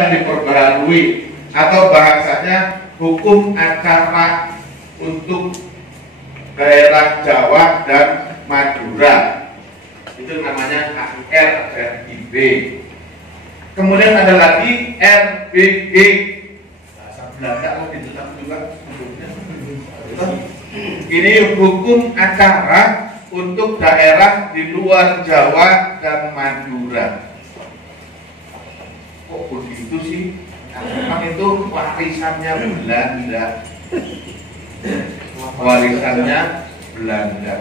yang diperbaharui, atau bahasanya hukum acara untuk daerah Jawa dan Madura. Itu namanya AIR RIB. Kemudian ada lagi RBG. Bahasa Belanda lebih tetap juga. Ini hukum acara untuk daerah di luar Jawa dan Madura. Kok begitu sih? Memang itu warisannya Belanda. Warisannya Belanda.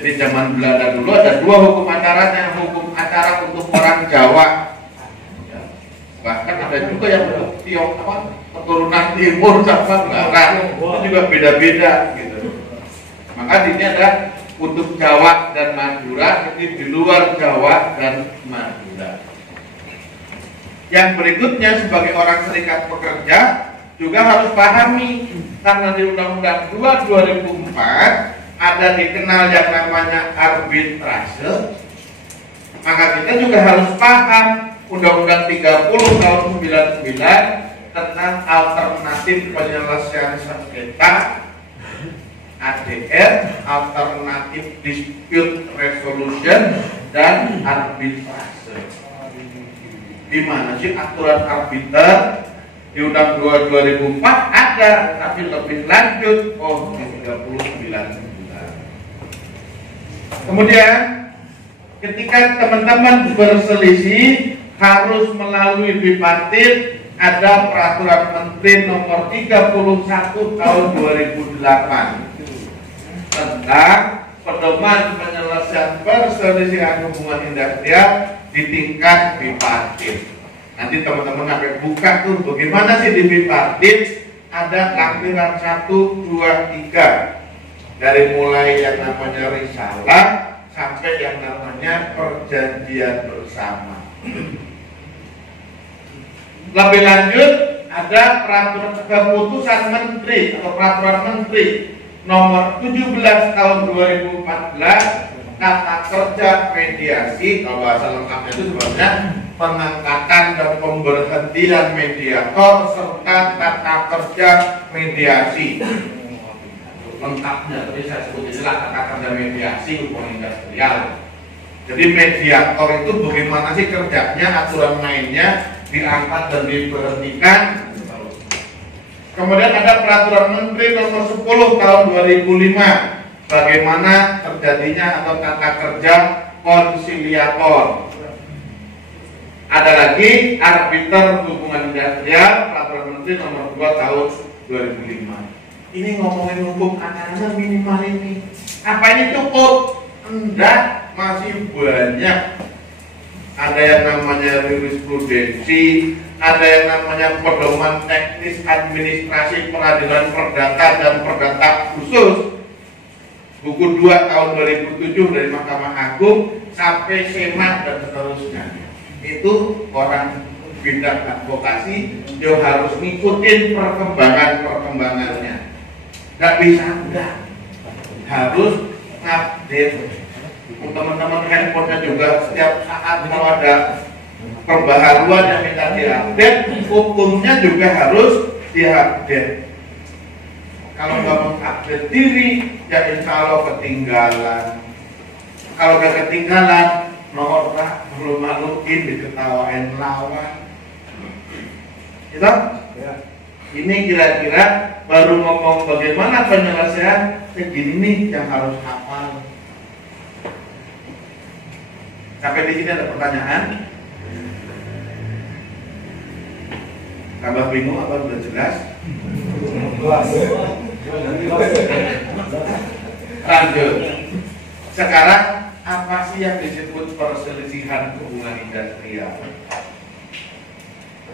Jadi zaman Belanda dulu ada dua hukum acaranya, hukum acara untuk orang Jawa. Bahkan ada juga yang untuk Tiongkok, keturunan Timur sama Barat, itu juga beda-beda gitu. Maka ini ada untuk Jawa dan Madura, jadi di luar Jawa dan Madura. Yang berikutnya sebagai orang serikat pekerja juga harus pahami, karena di Undang-Undang 2 2004 ada dikenal yang namanya arbitrase, maka kita juga harus paham Undang-Undang 30 tahun 99 tentang alternatif penyelesaian sengketa ADR, alternatif dispute resolution, dan arbitrase. Di mana sih aturan arbiter? Di Undang-Undang 2 2004 ada, tapi lebih lanjut di 39. Kemudian ketika teman-teman berselisih harus melalui bipartit, ada peraturan menteri nomor 31 tahun 2008 tentang pedoman penyelesaian perselisihan hubungan industrial di tingkat bipartit. Nanti teman-teman sampai buka tuh bagaimana sih di bipartit, ada lampiran 1, 2, 3. Dari mulai yang namanya risalah sampai yang namanya perjanjian bersama. Lebih lanjut ada peraturan keputusan menteri atau peraturan menteri nomor 17 tahun 2014 tata kerja mediasi. Kalau bahasa lengkapnya itu sebenarnya pengangkatan dan pemberhentian mediator serta tata kerja mediasi. Lengkapnya, tapi saya sebut istilah tata kerja mediasi hubungan industrial. Jadi mediator itu bagaimana sih kerjanya, aturan mainnya, diangkat dan diberhentikan. Kemudian ada peraturan menteri nomor 10 tahun 2005 bagaimana terjadinya atau tata kerja konsiliator. Ada lagi arbiter hubungan industrial, peraturan menteri nomor 2 tahun 2005. Ini ngomongin hukum acaranya minimal ini. Apa ini cukup? Enggak, masih banyak. Ada yang namanya jurisprudensi, ada yang namanya pedoman teknis administrasi peradilan perdata dan perdata khusus. Buku 2 tahun 2007 dari Mahkamah Agung sampai SEMA dan seterusnya. Itu orang bidang advokasi yang harus ngikutin perkembangannya. Nggak bisa, enggak. Harus ngupdate. Teman-teman handphonenya juga setiap saat kalau ada perbaharuan yang minta diupdate, hukumnya juga harus diupdate. Kalau nggak mengupdate diri, ya insya Allah ketinggalan. Kalau nggak ketinggalan, norak belum maluin diketawain lawan. Gitu? Ya. Ini kira-kira baru ngomong bagaimana penyelesaian segini nih yang harus hafal. Sampai di sini ada pertanyaan? Tambah bingung apa sudah jelas? Lanjut. Sekarang apa sih yang disebut perselisihan hubungan industrial?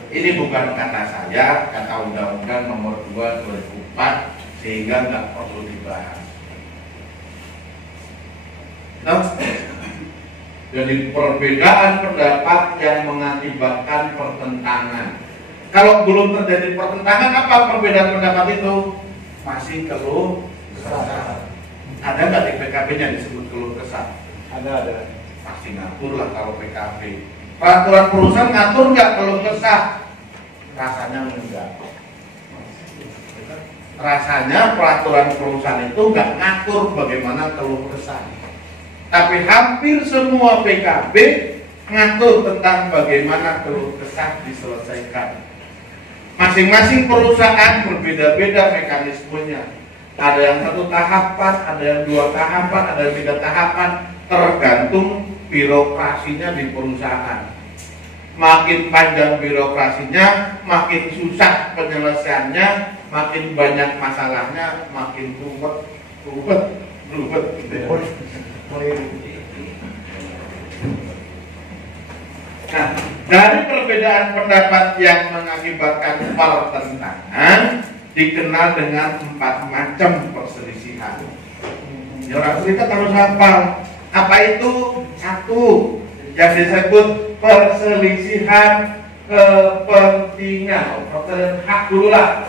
Ini bukan kata saya, kata Undang-Undang nomor 2 2004, sehingga nggak perlu dibahas. Jadi perbedaan pendapat yang mengakibatkan pertentangan. Kalau belum terjadi pertentangan, apa perbedaan pendapat itu? Masih keluh kesah. Ada nggak di PKB nya disebut keluh kesah? Ada. Pasti ngatur lah kalau PKB. Peraturan perusahaan ngatur nggak keluh kesah? Rasanya enggak. Rasanya peraturan perusahaan itu nggak ngatur bagaimana keluh kesah. Tapi hampir semua PKB ngatur tentang bagaimana keluh kesah diselesaikan. Masing-masing perusahaan berbeda-beda mekanismenya. Ada yang 1 tahapan, ada yang 2 tahapan, ada yang 3 tahapan, tergantung birokrasinya di perusahaan. Makin panjang birokrasinya, makin susah penyelesaiannya, makin banyak masalahnya, makin ruwet. Nah, dari perbedaan pendapat yang mengakibatkan pertentangan dikenal dengan 4 macam perselisihan. Ya, orang serikat harus hafal. Apa itu? 1, yang disebut perselisihan kepentingan. Perselisihan hak dulu lah.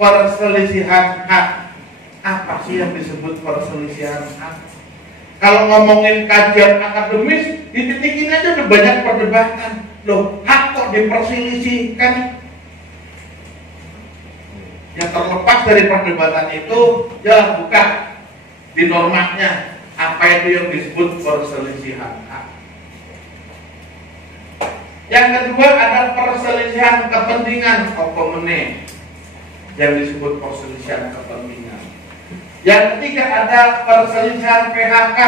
Perselisihan hak. Apa sih yang disebut perselisihan hak? Kalau ngomongin kajian akademis, di titik ini aja udah banyak perdebatan. Loh, hak kok diperselisihkan? Yang terlepas dari perdebatan itu, ya buka di normanya. Apa itu yang disebut perselisihan hak? Yang kedua ada perselisihan kepentingan opomene, yang disebut perselisihan kepentingan. Yang ketiga ada perselisihan PHK.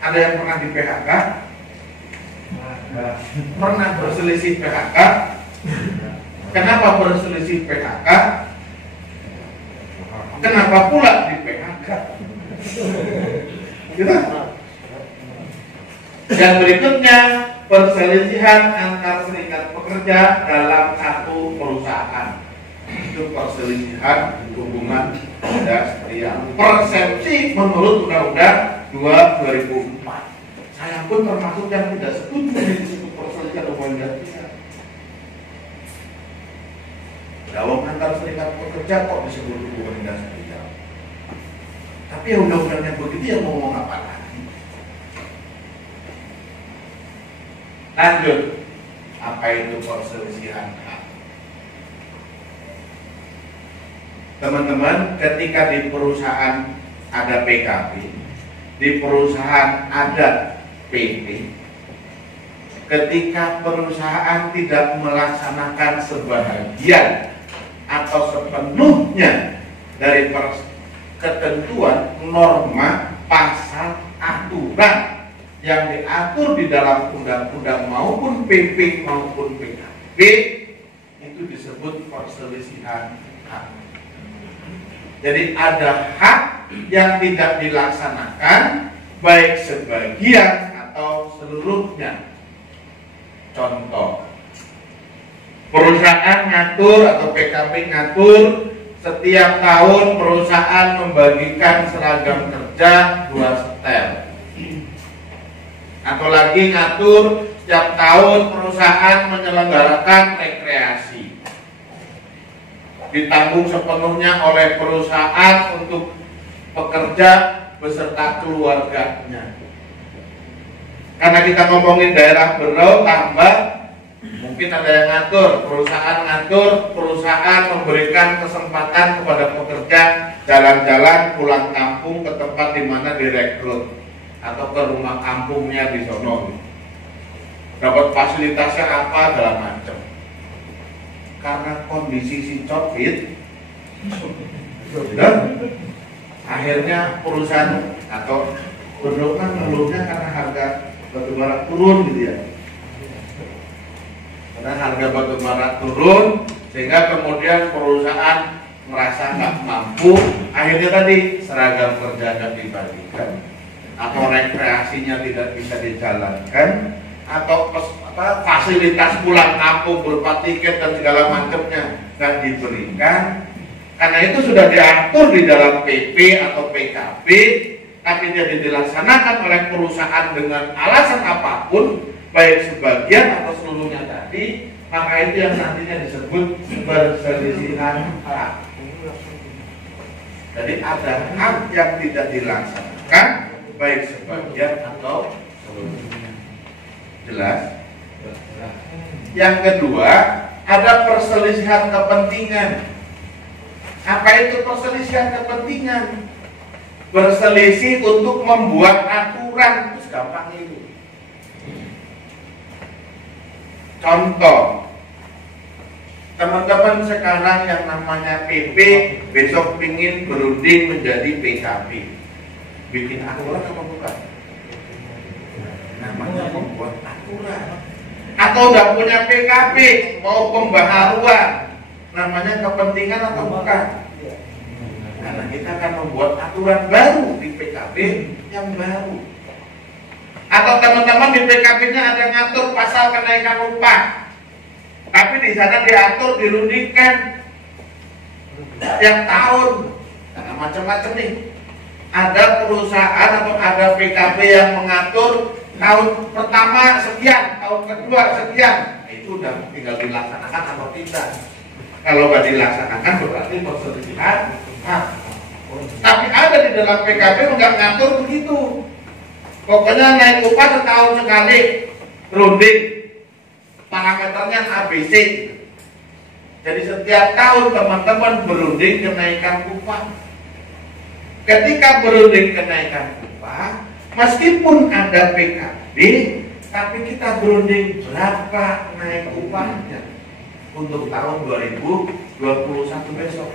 Ada yang pernah di PHK? Pernah berselisih PHK? Kenapa berselisih PHK? Kenapa pula di PHK? Gitu? Yang berikutnya perselisihan antar serikat pekerja dalam satu perusahaan. Itu perselisihan hubungan industrial. Persepsi menurut Undang-Undang 2004. Saya pun termasuk yang tidak setuju disebut perselisihan hubungan industrial. Dalam antar serikat pekerja kok disebut hubungan industrial? Tapi ya undang-undangnya begitu, ya mau ngomong apa lagi? Lanjut, apa itu perselisihan hak? Teman-teman, ketika di perusahaan ada PKB, di perusahaan ada PT, ketika perusahaan tidak melaksanakan sebahagian atau sepenuhnya dari ketentuan, norma, pasal, aturan yang diatur di dalam undang-undang maupun PP maupun PKB, itu disebut perselisihan hak. Jadi ada hak yang tidak dilaksanakan, baik sebagian atau seluruhnya. Contoh, perusahaan ngatur atau PKB ngatur setiap tahun perusahaan membagikan seragam kerja 2 setel. Atau lagi ngatur setiap tahun perusahaan menyelenggarakan rekreasi, ditanggung sepenuhnya oleh perusahaan untuk pekerja beserta keluarganya. Karena kita ngomongin daerah Berau tambah, mungkin ada yang ngatur, perusahaan memberikan kesempatan kepada pekerja jalan-jalan pulang kampung ke tempat di mana direkrut atau ke rumah kampungnya di sono. Dapat fasilitasnya apa, segala macam. Karena kondisi si COVID, akhirnya perusahaan atau berdoa ngeluhnya karena harga batu bara turun gitu ya. Karena harga batu bara turun, sehingga kemudian perusahaan merasa nggak mampu, akhirnya tadi seragam kerja nggak dibagikan, atau rekreasinya tidak bisa dijalankan, atau fasilitas pulang kampung berupa tiket dan segala macamnya nggak diberikan. Karena itu sudah diatur di dalam PP atau PKB, tapi tidak dilaksanakan oleh perusahaan dengan alasan apapun, baik sebagian atau seluruhnya tadi, maka itu yang nantinya disebut perselisihan hak. Jadi ada hak yang tidak dilaksanakan, baik sebagian atau seluruhnya. Jelas? Yang kedua, ada perselisihan kepentingan. Apa itu perselisihan kepentingan? Berselisih untuk membuat aturan, itu gampang itu. Contoh, teman-teman sekarang yang namanya PP besok ingin berunding menjadi PKB. Bikin aturan apa bukan? Namanya membuat aturan. Atau udah punya PKB mau pembaharuan, namanya kepentingan atau bukan? Karena kita akan membuat aturan baru di PKB yang baru. Atau teman-teman di PKB-nya ada ngatur pasal kenaikan upah, tapi di sana diatur dirundingkan tiap tahun, karena macam-macam nih. Ada perusahaan atau ada PKB yang mengatur tahun pertama sekian, tahun kedua sekian. Nah, itu udah tinggal dilaksanakan atau tidak. Kalau nggak dilaksanakan berarti perselisihan. Nah, tapi ada di dalam PKB nggak ngatur begitu. Pokoknya naik upah setahun sekali, runding, parameternya ABC. Jadi setiap tahun teman-teman berunding kenaikan upah. Ketika berunding kenaikan upah, meskipun ada PKB, tapi kita berunding berapa naik upahnya untuk tahun 2021 besok.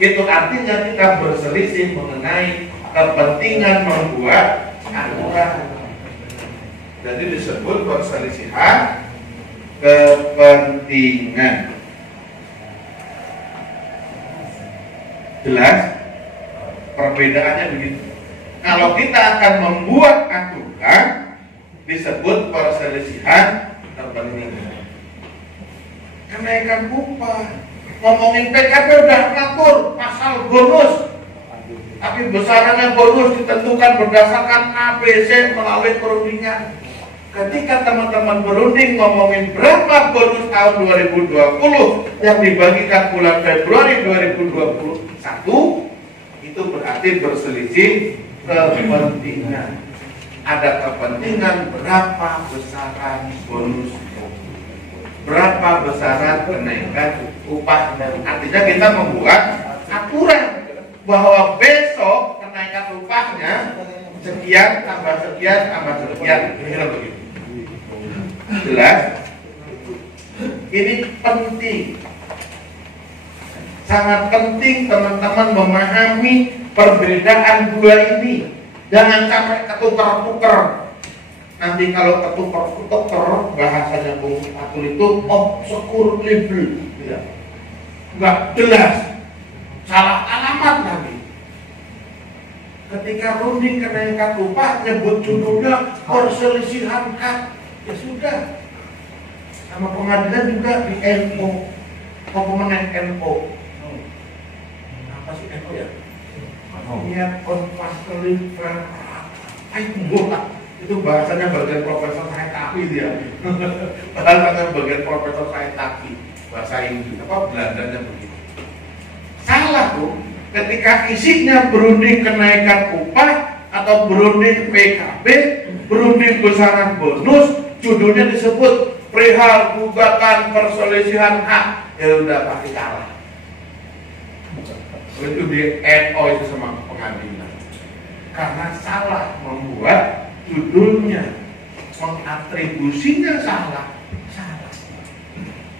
Itu artinya kita berselisih mengenai kepentingan membuat aturan. Jadi disebut perselisihan kepentingan. Jelas? Perbedaannya begitu. Kalau kita akan membuat aturan, disebut perselisihan kepentingan. Kenaikan upah, ngomongin PKB udah ngatur pasal bonus, tapi besarannya bonus ditentukan berdasarkan ABC melalui perundingan. Ketika teman-teman berunding ngomongin berapa bonus tahun 2020 yang dibagikan bulan Februari 2021, itu berarti berselisih kepentingan. Ada kepentingan berapa besaran bonus, berapa besaran kenaikan upah. Artinya kita membuat aturan bahwa besok kenaikan upahnya sekian tambah sekian tambah sekian. Kira begitu. Jelas? Ini penting. Sangat penting teman-teman memahami perbedaan dua ini. Jangan sampai ketukar-tukar. Nanti kalau ketukar-tukar, bahasanya Bung Atul itu obscure label, nggak jelas, salah alamat nanti. Ketika runding kenaikan upah nyebut judulnya perselisihan hak, ya sudah. Sama pengadilan juga di NO, pemenang NO. Apa sih NO ya? Niat on pastoring itu bahasanya bagian profesor saya tapi dia. Bahasanya bagian profesor saya tapi bahasa Inggris apa Belandanya begitu. Salah tuh. Ketika isinya berunding kenaikan upah atau berunding PKB, berunding besaran bonus, judulnya disebut perihal gugatan perselisihan hak, ya udah pasti kalah. Itu di NO itu sama pengadilan. Karena salah membuat judulnya, mengatribusinya salah.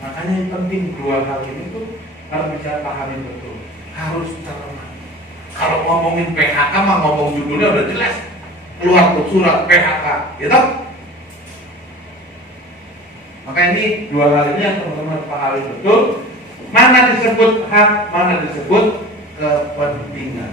Makanya yang penting dua hal ini tuh harus bisa pahami betul. Harus cermat. Kalau ngomongin PHK mah ngomong judulnya udah jelas, keluar tuh surat PHK, gitu. Maka ini dua hal ini yang teman-teman pahami betul. Mana disebut hak, mana disebut kepentingan.